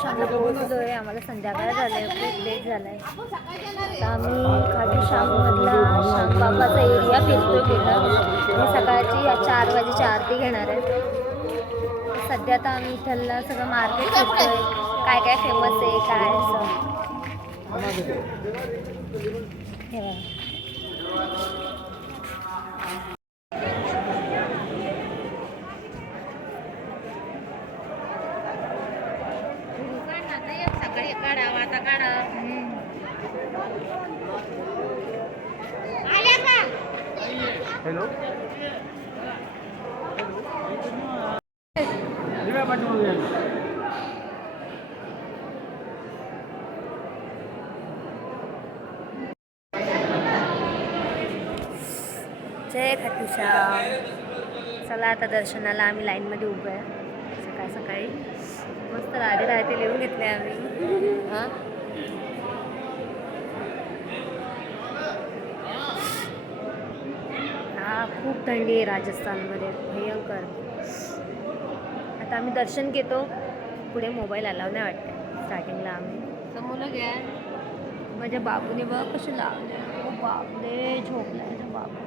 श्यामला पोहोचलो आहे. आम्हाला संध्याकाळ झालं आहे, खूप लेट झाला आहे. आता आम्ही खाटू श्याममधला श्यामबाबाचा एरिया फिरतो गेला आणि सकाळची 4 वाजेची आरती घेणार आहे. सध्या आता आम्ही इथलं सगळं मार्केट फिरतोय, काय काय फेमस आहे काय असं. सकाळी काढावा आता काढा. हॅलो जय खाटू श्याम. चला आता दर्शनाला आम्ही लाईनमध्ये उभं आहे. सकाळी सकाळी मस्त राधे राहते लिहून घेतले आम्ही. हां खूप थंडी आहे राजस्थानमध्ये, भयंकर. आता आम्ही दर्शन घेतो, पुढे मोबाईल अलाव नाही वाटते. स्टार्टिंगला आम्ही समोर घ्या. माझ्या बाबूने बघ कसे लावले. हो बापरे, झोपलाय ना बाबू.